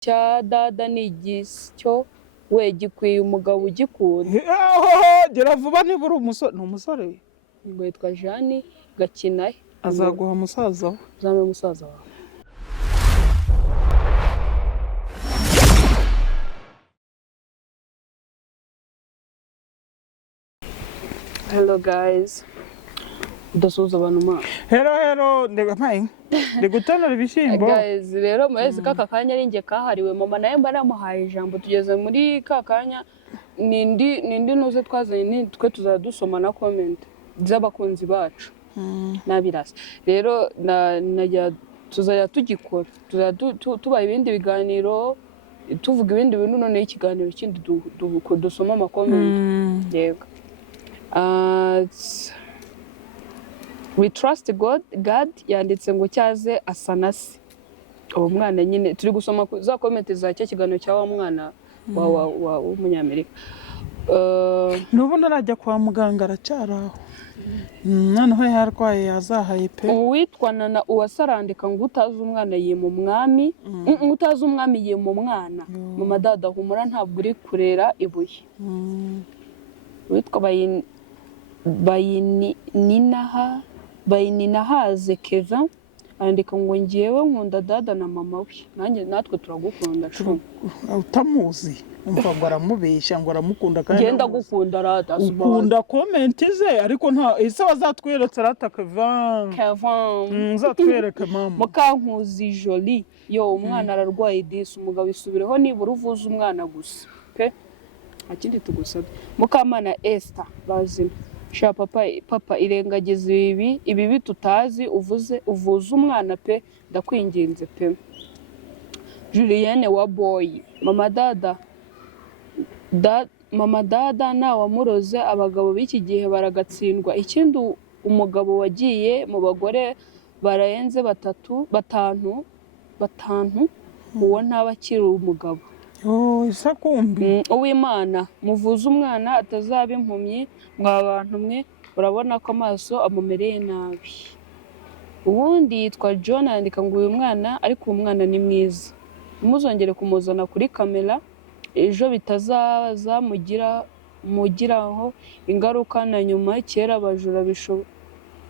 cya dada ni igisyo we gikwiye umugabo ugikunda. Gera vuba niba uri umusore. Ni umusore ngo yitwa Jeanne Gakinahe. azaguha musaza we. Uzampe musaza wawe. Hello guys. Udasuhuza abantu ma. Hello ndega mpaye. Ndigutonora ibishyimbo. Guys rero mwezi kaka kanya ari nge kahariwe mama naye mba namuhaye ijambo tugeze muri kakanya nindi nuze twazanye twe tuzadusoma na comment z'abakunzi bacu. Nabirasa. Rero najya tuzajya tugikora. Tuba ibindi biganiro tuvuga ibindi bintu none ikiganiro kindi dusoma ama comment. Yego. We trust God yanditse ngo cyaze asanasi. Uwo mwana nyine turi gusoma za comment za cyo kiganiro cya wa mwana wa w'umunyamerika. Nubu narajya kwa muganga aracyaraho. Noneho yarwaye yazahaye pe. Uwitwa Nana uwasarandika ngo utazi umwana yima umwami, utazi umwami yima umwana. Mama dada humura ntabwo uri kurera ibuye. Witwa Bayininahaze Kevin andika ngo ngiyewe nkunda dada na mama we. Nanjye natwe turagukunda shuma. Utamuzi umva ngo aramubeshya ngo aramukunda kandi ngenda gukunda rata ukunda comment ze ariko nta ese wazatweretse rata Kevin zatwereke mama Mukankuzi Jolie yo umwana ararwaye disi umugabo isubireho nibura uvuza umwana gusa pe akindi tugusabye. Mukamana Esther bazima sha papa irengagiza ibi tutazi uvuza umwana pe ndakwinginze pe. Julienne wa boy mama dada na wamuroze abagabo b'iki gihe baragatsindwa. Ikindi umugabo wagiye mu bagore barayenze batanu uwo ntabakiri umugabo. Isa kumbi Uwimana muvuza umwana atazaba impumyi mwa bantu mwe urabona ko amaso amumereye nabi. Ubundi yitwa John andika ngo uyu mwana ariko umwana ni mwiza muzongere kumuzana kuri kamera ejo bitazaza mugiraho ingaruka na nyuma kera abajura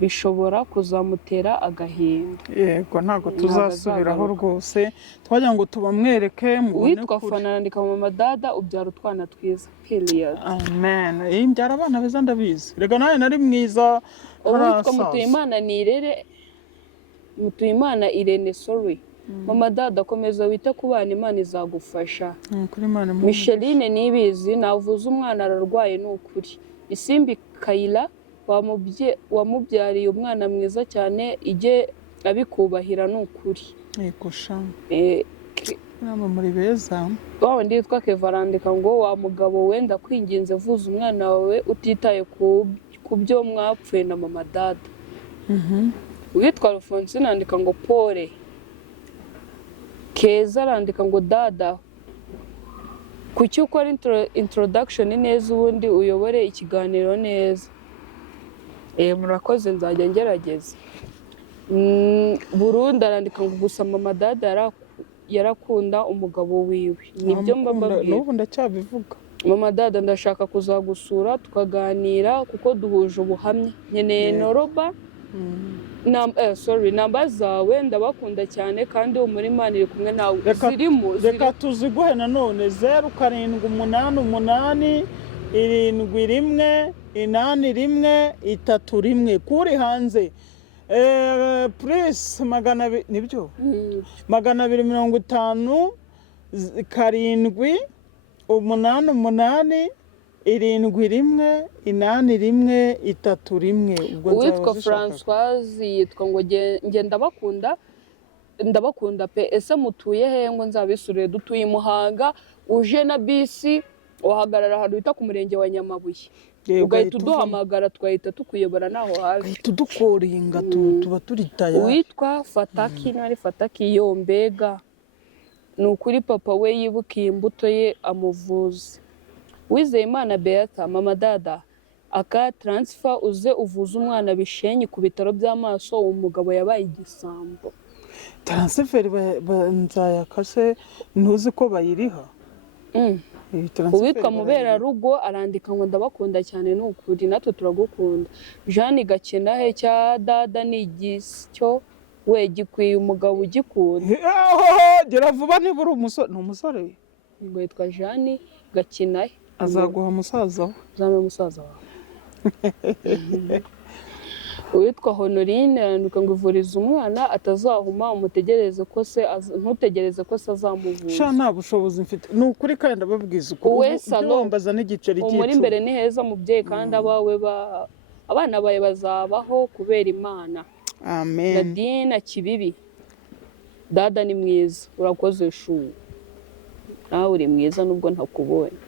bishobora kuzamutera agahinda. Yego ntago tuzasubiraho rwose twajya ngo tubamwereke mubone witwa Fana andika mama dada ubyara utwana twiza period. Amen. Imbyara abana beza ndabizi rega nawe nari mwiza. Witwa Mutuyimana Irene sorry. Mama dada komeza wita ku bana Imana izagufasha. Kuri Imana Micheline nibizi navuza umwana ararwaye n'ukuri. Isimbi Kayila wamubyariye umwana mwiza cyane ije abikubahira n'ukuri. Yego sha nama muri beza. Wawe nditwa Kevarandika ngo wa mugabo wenda kwinginze vuza umwana wawe utitaye ku byo mwapfuye na mama dada. Witwa Alphonsine andika ngo Pole Keza arandika ngo dada kuki ukora introduction neza ubundi uyobore ikiganiro neza. Murakoze nzajya ngerageza. Burundi arandika ngo gusa mama dada yarakunda umugabo wiwe. Nibyo mbababwiye n'ubu ndacyabivuga. Mama dada ndashaka kuzagusura tukaganira kuko duhuje ubuhamya. Nkeneye noroba namba zawe ndabakunda cyane kandi muri Imana iri kumwe nawe. Reka tuziguhe nanone 0788 7 1 8 kuri hanze plus nibyo 250 7 8 7 1 8 Witwa Françoise yitwa ngo ndabakunda pe ese mutuye he ngo nzabisure dutuye Muhanga uje na bisi uhagarara ahantu bita ku murenge wa Nyamabuye ugahita uduhamagara twahita tukuyobora naho hafi ugahita udukoringa tuba turitaya. Witwa Fataki nari Fataki yo mbega ni ukuri papa we yibukiye imbuto ye amuvuze. Wizeyimana Beata mama dada aka transfer uze uvuza umwana Bishenyi ku bitaro by'amaso umugabo yabaye igisambo. taransiferi nzayakase ntuzi ko bayiriha. uwitwa Muberarugo arandika ngo ndabakunda cyane ni ukuri natwe turagukunda. Jeanne Gakinahe cya dada ni igisyo we gikwiye umugabo ugikunda. Gera vuba niba uri umusore. Ni umusore ngo yitwa Jeanne Gakinahe. Azaguha musaza we. Uzampe musaza wawe. Uwitwa Honorine arandika ngo ivuriza umwana atazahuma umutegereze ko se ntutegereze ko se azamuvuza. Sha nta bushobozi mfite ni ukuri kandi ababwiza uko wambaza n'igiceri cy'icumi. Muri imbere ni heza mubyeyi kandi abana bawe bazabaho kubera Imana. Amen. Nadine Kibibi dada ni mwiza urakoze shu nawe uri mwiza nubwo ntakubonye.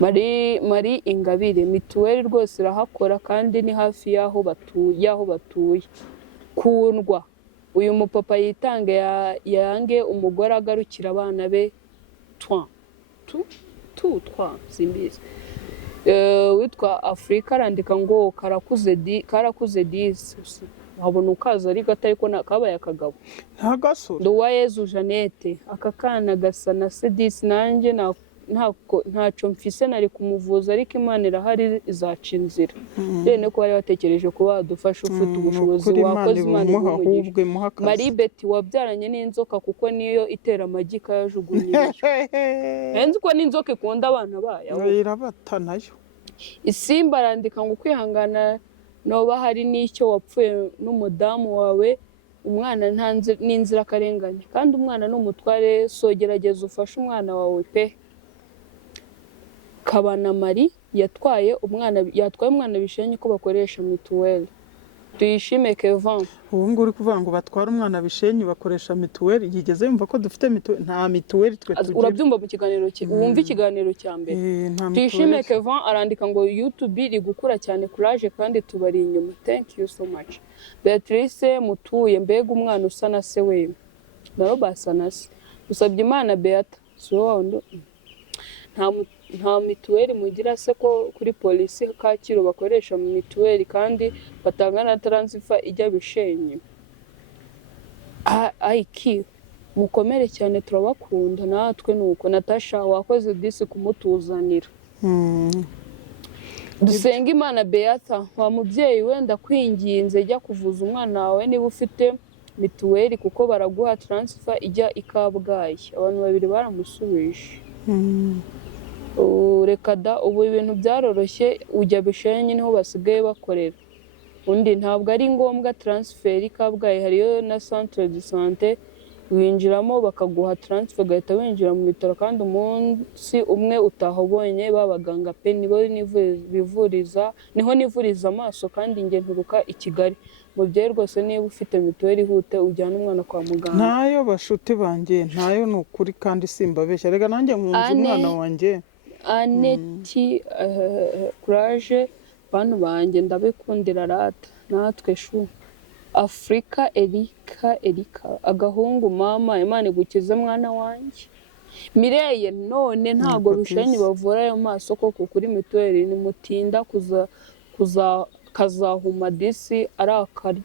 Marie Ingabire mituweli rwose irahakora kandi ni hafi y'aho batuye. Kundwa uyu mupapa yitange yange umugore agarukira abana be simbizi. Witwa Afrika arandika ngo karakuze disi wabona ukaza ari gato ariko kabaye akagabo. Nta gasore. Nduwayezu Jeannette aka kana gasa na Sedisi nanjye ntacyo mfise nari kumuvuza ariko Imana irahari izaca inzira. Rene ko bari batekereje kuba badufasha ufite ubushobozi wakoze Imana imuha. Marie Betty wabyaranye n'inzoka kuko niyo itera amagi kayajugunye. Henze ko n'inzoka ikunda abana bayo. Irabata nayo. Isimba arandika ngo kwihangana noba hari n'icyo wapfuye n'umudamu wawe umwana n'inzirakarengane kandi umwana n'umutware so gerageza ufashe umwana wawe pe. Kabana Marie yatwaye umwana Bishenyi ko bakoresha mituweli. Tuyishime Kevin ubu nguri kuvuga ngo batwara umwana Bishenyi bakoresha mituweli yigeze yumva ko dufite mituweli nta mituweli twe tugira. Urabyumva mu kiganiro cye wumva ikiganiro cya mbere. Tuyishime Kevin arandika ngo YouTube iri gukura cyane courage kandi tubari inyuma. Thank you so much. Beatrice Mutuye mbega umwana usa na se we naro basa na se. Usabye Imana Beata so nta mituweli mugira se ko kuri polisi Kacyiru bakoresha mituweli kandi batanga na transfer ijya Bishenyi. Aiki mukomere cyane turabakunda natwe nuko. Natasha wakoze disi kumutuzanira. Dusenga Imana Beata wa mubyeyi wenda kwinginze jya kuvuza umwana wawe niba ufite mituweli kuko baraguha transfer ijya i Kabgayi. Abantu babiri baramusubije. Reka da ubu ibintu byaroroshye ujya Bishenyi niho basigaye bakorera. Undi ntabwo ari ngombwa transfer i Kabgayi hariyo na centre de santé winjiramo bakaguha transfer ugahita winjira mu bitaro kandi umunsi umwe utahobonye babaganga pe niho nivuriza amaso kandi nge nturuka i Kigali. Mubyeyi rwose niba ufite mituweli ihute ujyana umwana kwa muganga. Ntayo bashuti banjye ntayo ni ukuri kandi simbabeshya rega nanjye nkunze umwana wanjye. Aneti courage bantu banjye ndabikundira rata natwe shu. Afrika Erika agahungu mama Imana igukize mwana wanjye. Mireye none ntago Bishenyi bavura ayo maso koko kuri mituweli ni mutinda kazahuma disi arakarya.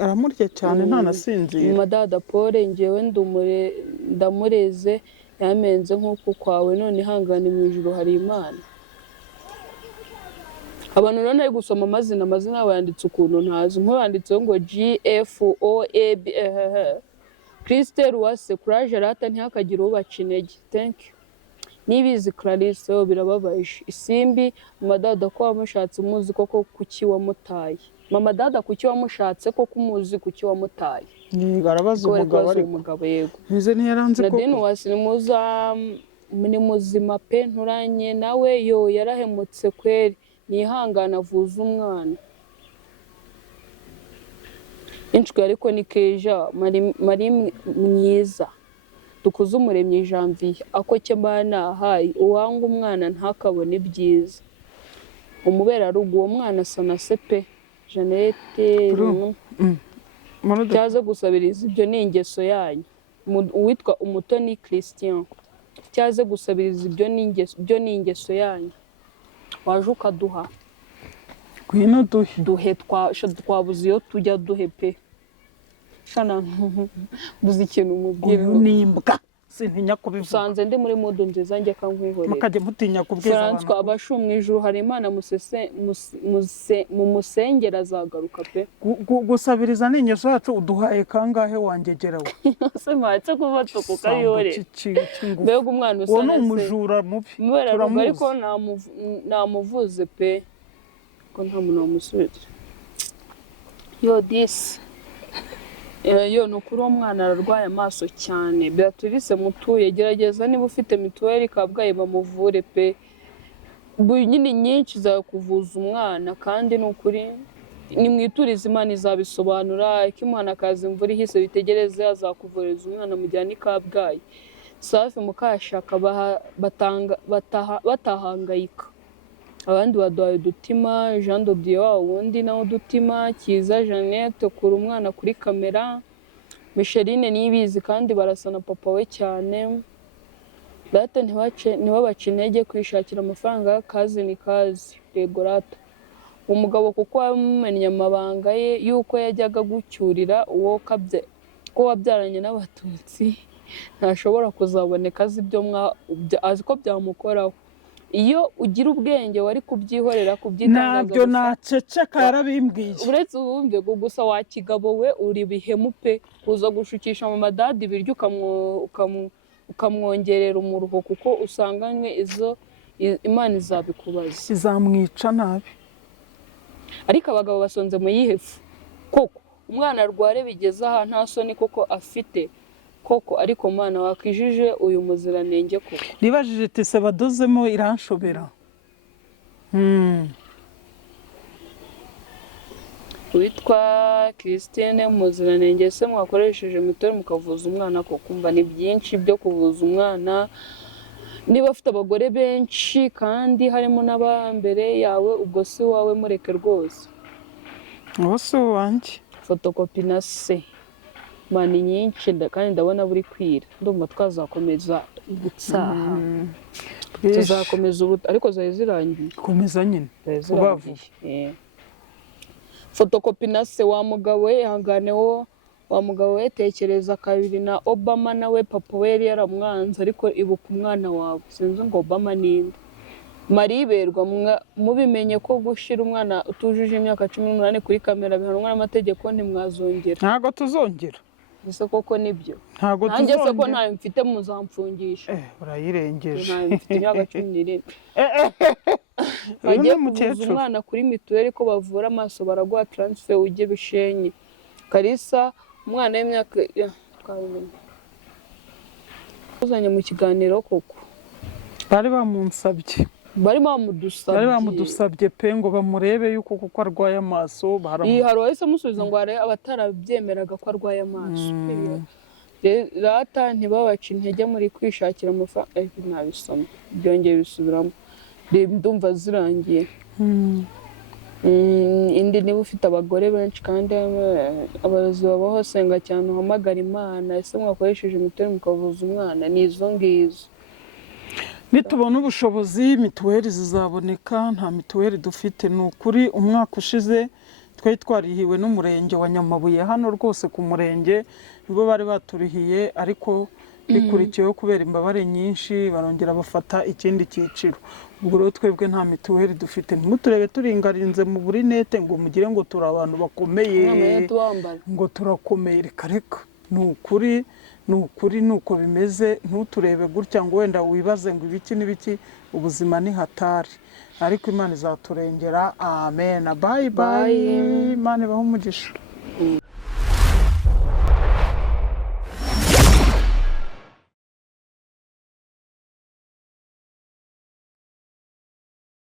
Aramurya cyane ntanasinzira. Madada Paul ngewe ndamureze yamenze nk'uko kwawe none ihangane mu ijuru hari Imana. Abantu rero ari gusoma amazina yabo yanditse ukuntu ntazi nk'uranditseho ngo GFOAB Christelle Uwase courage rata ntihakagira ubaca intege. Thank you. Nibizi Clarisse birababaje. Isimbi Madada ko wamushatse umuzi koko kuki wamutaye. Mama Dada kuki wamushatse koko umuzi kuki wamutaye. Garabaza umugabo yego. Nze ntiyaranze koko. Nadine Uwase ni muzima pe nturanye nawe yo yarahemutse kweri. Nihangana avuza umwana. Inshwe ariko ni keja mari myiza. Dukuze Umuremyi Janvier ako cyembana hayi uwanga umwana ntakabone byiza. Umuberarugo uwo mwana sana sepe Jeannette cyaze gusabiriza ibyo ni ingeso yanyu. Uwitwa Umutoni Christian cyaze gusabiriza ibyo ni ingeso yanyu. Waje ukaduha gwino duhe twabuze iyo tujya duhe pe. shana buzi ikintu umubwira uyu ni imbwa sintinya kubivuga usanze ndi muri modo nziza njye kankwihorera mukajya mutinya kubwiza abantu François abashu mu ijuru hari Imana mu musengera azagaruka pe gusabiriza ni inyo zacu uduhaye kangahe wangegerawe se matse kuvata ku kayore mbega umwana uwo ni umujura mubi turamuzi ariko namuvuze pe ko nta muntu wamusubiza yo disi yo ni ukuri uwo mwana ararwaye amaso cyane Beatrice mutuye gerageza niba ufite mituweli Kabgayi bamuvure pe nyine nyinshi zakuvuza umwana kandi ni ukuri nimwiturize Imana izabisobanura ikimwana kaza imvura ihise bitegereze azakuvuriza umwana mujyane Kabgayi Safi mukashaka batahangayika abandi baduhaye udutima Jean de Dieu wundi nawe udutima Kiza Jeannette kura umwana kuri kamera Micheline nibizi kandi barasana papa we cyane data ntibabace intege kwishakira amafaranga kazi ni kazi yego rata umugabo kuko wamenye amabanga ye yuko yajyaga gucyurira uwo ko wabyaranye n'abatutsi ntashobora kuzaboneka azi azi ko byamukoraho iyo ugira ubwenge wari kubyihorera kubyitangaza nabyo naceceka yarabimbwiye uretse ubumve gusa wakigabo we uri bihemu pe kuza gushukisha mu madadi biryo ukamwongerera umuruho kuko usanganywe izo Imana izabikubaza izamwica nabi ariko abagabo basonze mu yihefu koko umwana arware bigeze aha nta soni koko afite koko ariko mwana wakijije uyu muziranenge koko nibajije tese badozemo iranshobera witwa Christine muziranenge se mwakoresheje mituweli mukavuza umwana ko kumva ni byinshi byo kuvuza umwana niba afite abagore benshi kandi harimo n'abambere yawe ubwo si wawe mureke rwose uwo si uwanjye fotokopi na se mani nyinshi kandi ndabona buri kwira ndumva twazakomeza gutsaha tuzakomeza ubu ariko zari zirangiye komeza nyine ubavuye fotokopi na se wa mugabo we ihangane wo wa mugabo we tekereza kabiri na Obama nawe papa we yari yaramwanze ariko ibuka umwana wawe sinzi ngo Obama ninde Mariberwa mubimenye ko gushira umwana utujuje imyaka 18 kuri kamera bihanwa n'amategeko ntimwazongera ntago tuzongera ese koko nibyo ntago nanjye se ko ntayo mfite muzamfungisha urayirengeje ntayo mfite imyaka 17 bagiye kuvuza umwana kuri mituweli ko bavura amaso baraguha transfer ujye Bishenyi Kalisa umwana w'imyaka uzanye mu kiganiro koko bari bamunsabye bari bamudusabye pe ngo bamurebe yuko kuko arwaye amaso hari wahise amusubiza ngo abatarabyemeraga ko arwaye amaso rata ntibabace intege muri kwishakira amafaranga ntabisoma byongeye bisubiramo ndumva zirangiye indi niba ufite abagore benshi kandi abayobozi babaho senga cyane uhamagara Imana ese mwakoresheje mituweli mukavuza umwana ni izo ngizo nitubona ubushobozi mituweli zizaboneka nta mituweli dufite ni ukuri umwaka ushize twari twarihiwe n'umurenge wa Nyamabuye hano rwose ku murenge nibo bari baturihiye ariko bikurikiyeho kubera imbabare nyinshi barongera bafata ikindi cyiciro ubwo rero twebwe nta mituweli dufite ntimuturebe turingarinze mu burinete ngo mugire ngo turi abantu bakomeye ngo turakomeye reka ni ukuri nuko bimeze ntuturebe gutya ngo wenda wibaze ngo ibiki n'ibiki ubuzima ni hatari ariko Imana izaturengera amen bye bye Imana ibahe umugisha